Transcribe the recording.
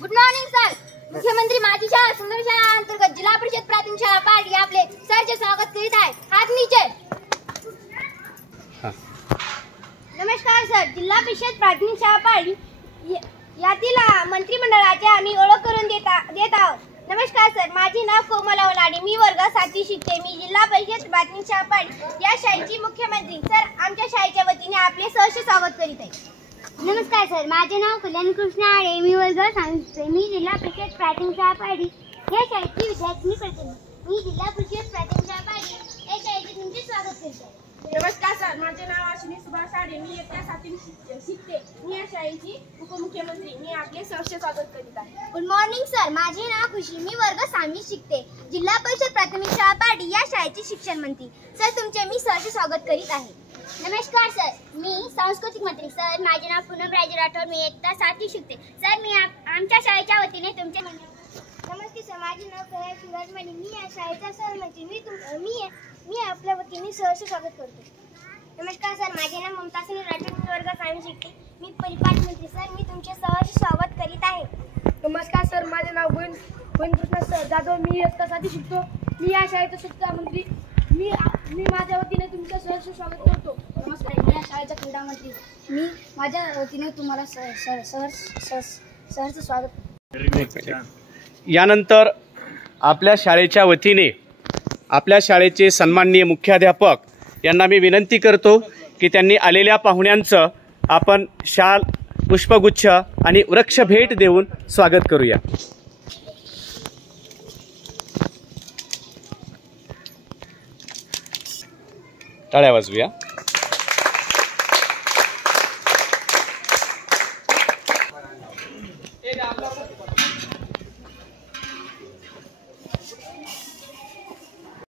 Good morning sir. मुख्यमंत्री माझी शाळा सुंदर शाळा अंतर्गत जिल्हा परिषद प्राथमिक शाळा पारडी आपले सरचे स्वागत करीत आहे। हात नीचे। नमस्कार सर। जिल्हा परिषद प्राथमिक शाळा पारडी यातील मंत्रिमंडळाची आम्ही ओळख करून देत आहोत। नमस्कार सर, माझे नाव कोमल अवलाडे, मी वर्ग 7वी शिकते। मी जिल्हा परिषद प्राथमिक शाळा पारडी या शाळेची मुख्यमंत्री सर आमच्या शाळेच्या वतीने आपले सहर्ष स्वागत करीत आहे। नमस्कार सर, माझे नाव कल्याण कृष्ण आडे, मी वर्ग 6वी शिकते। मी जिल्हा परिषद प्राथमिक शाळा पारडी या शाळेची विद्यार्थिनी प्रतिनिधी। मी जिल्हा परिषद प्राथमिक शाळा पारडी या शाळेचे तुमचे स्वागत करते। नमस्कार सर, माझे नाव अश्विनी सुभाष आडे, मी इयत्ता 7वी शिकते। मी या शाळेची उपमुख्यमंत्री, मी आपले सहर्ष स्वागत करीत आहे। गुड मॉर्निंग सर, माझे नाव खुशी, मी वर्ग 6वी शिकते। जिल्हा परिषद प्राथमिक शाळा पारडी या शाळेची शिक्षण मंत्री सर तुमचे मी सहर्ष स्वागत करीत आहे। नमस्कार सर, मी सांस्कृतिक मंत्री सर, माझे नाव पूनम राजे राठोड, मी इयत्ता 7वी शिकते। सर मी आमच्या शाळेच्या वतीने तुमचे नमस्ते सर, माझे नाव कल्याण शिवराज मणी, मी या शाळेचा सहमंत्री मी आपल्या वतीने सहर्ष स्वागत करतो। नमस्कार सर, माझे नाव ममता सुनील राठोड, मी वर्ग 6वी शिकते। मी परिपाठ मंत्री सर, मी तुमचे सहर्ष स्वागत करीत आहे। नमस्कार सर, माझे नाव गोविंद कृष्ण सर जाधव, मी इयत्ता 7वी शिकतो। मी या शाळेचा शिक्षण मंत्री, मी माझ्या वतीने तुमचे सहर्ष स्वागत करतो। नमस्कार, मी या शाळेचा क्रीडा मंत्री, मी माझ्या वतीने तुम्हाला सहर्ष स्वागत। यानंतर आपल्या शाळेच्या वतीने आपल्या शाळेचे सन्माननीय मुख्याध्यापक यांना मी विनंती करतो की त्यांनी आलेल्या पाहुण्यांचं आपण शाल, पुष्पगुच्छ आणि वृक्ष भेट देऊन स्वागत करूया। टाळ्या वाजवूया।